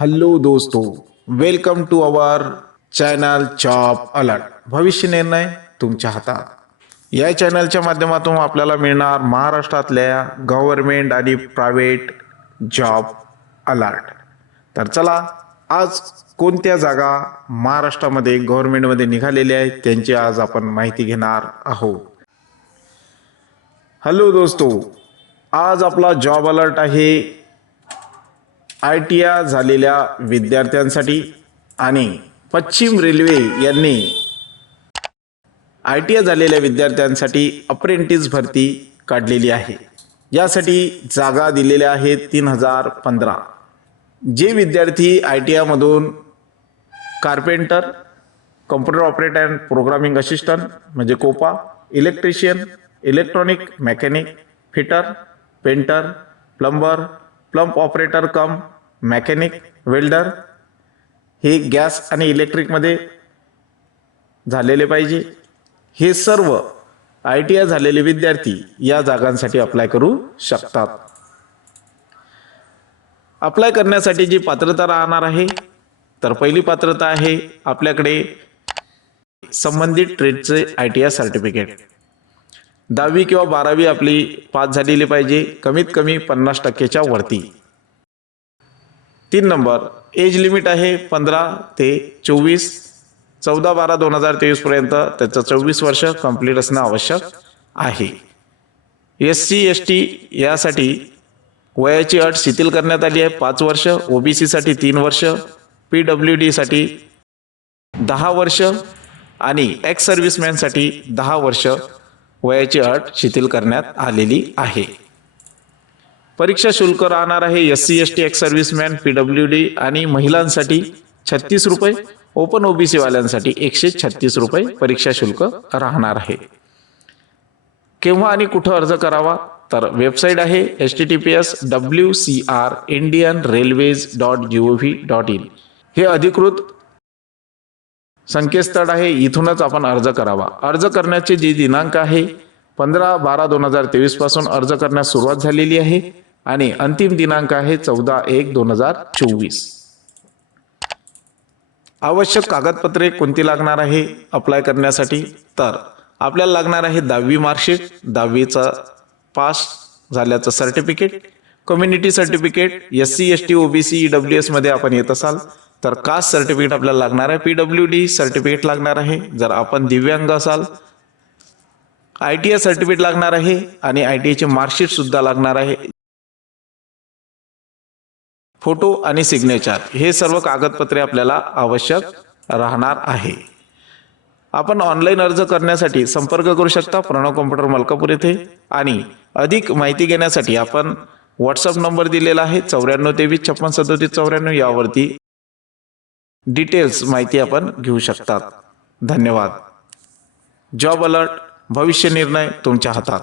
Hello दोस्तो welcome to our channel job alert भविष्य निर्णय तुमच्या हातात. या चॅनलच्या माध्यमातून आपल्याला मिळणार महाराष्ट्रातल्या गव्हर्मेंट आणि प्रायव्हेट जॉब अलर्ट तर चला आज कोणत्या जागा महाराष्ट्रामध्ये गव्हर्मेंटमध्ये निघालेल्या आहेत त्यांची आज आपण माहिती घेणार आहोत. हॅलो दोस्तो आज आपला जॉब अलर्ट आहे आय टी आय झालेल्या विद्यार्थ्यांसाठी आणि पश्चिम रेल्वे यांनी आय टी आय झालेल्या विद्यार्थ्यांसाठी अप्रेंटिस भरती काढलेली आहे. यासाठी जागा दिलेल्या आहेत तीन हजार पंधरा. जे विद्यार्थी I T आयमधून carpenter computer operator and programming assistant म्हणजे COPA electrician electronic mechanic fitter painter plumber plumb operator cum mechanic welder हे गॅस आणि इलेक्ट्रिकमध्ये झालेले पाहिजे. हे सर्व आय टी आय झालेले विद्यार्थी या जागांसाठी अप्लाय करू शकतात. अप्लाय करण्यासाठी जी पात्रता राहणार आहे तर पहिली पात्रता आहे आपल्याकडे संबंधित ट्रेडचे आय टी आय सर्टिफिकेट दहावी किंवा बारावी आपली पास झालेली पाहिजे कमीत कमी पन्नास टक्केच्या वरती. तीन नंबर एज लिमिट आहे पंधरा ते चोवीस. चौदा बारा दोन हजार तेवीसपर्यंत त्याचं चोवीस वर्ष कंप्लीट असणं आवश्यक आहे. एस सी एस टी यासाठी वयाची अट शिथिल करण्यात आली आहे. पाच वर्ष ओबीसीसाठी तीन वर्ष पी डब्ल्यू डीसाठी दहा वर्ष आणि एक्स सर्व्हिसमॅनसाठी दहा वर्ष. वयाची अट शिथिल करण्यात आलेली आहे. परीक्षा शुल्क राहणार आहे S C S T ex serviceman P W D आणि महिलांसाठी छत्तीस रुपये. ओपन ओबीसी वाल्यांसाठी एकशे छत्तीस रुपये परीक्षा शुल्क राहणार आहे. केव्हा आणि कुठं अर्ज करावा? तर वेबसाईट आहे H T T P S W C R Indian railways dot G O V dot in. हे अधिकृत संकेतस्थळ आहे. इथूनच आपण अर्ज करावा. अर्ज करण्याचे जे दिनांक आहे पंधरा बारा दोन हजार तेवीसपासून अर्ज करण्यास सुरुवात झालेली आहे आणि अंतिम दिनांक आहे चौदा एक दोन हजार चोवीस. आवश्यक कागदपत्रे कोणती लागणार आहे? अप्लाय करण्यासाठी तर आपल्याला लागणार आहे दहावी मार्कशीट दहावीचा पास झाल्याचं certificate community certificate S C S T OBC EW एसमध्ये आपण येत असाल. तर कास्ट सर्टिफिकेट आपल्याला लागणार आहे? पी डब्ल्यू डी सर्टिफिकेट लागणार आहे. जर आपण दिव्यांग असाल आय टी आय सर्टिफिकेट लागणार आहे आणि आय टी आयचे मार्कशीट सुद्धा लागणार आहे. फोटो आणि सिग्नेचर हे सर्व कागदपत्रे आपल्याला आवश्यक राहणार आहे. आपण ऑनलाईन अर्ज करण्यासाठी संपर्क करू शकता प्रणव कॉम्प्युटर मलकापूर येथे. आणि अधिक माहिती घेण्यासाठी आपण व्हॉट्सअप नंबर दिलेला आहे चौऱ्याण्णव तेवीस छप्पन सदोतीस चौऱ्याण्णव यावरती डिटेल्स माहिती आपण घेऊ शकतात. धन्यवाद. जॉब अलर्ट भविष्य निर्णय तुमच्या हातात.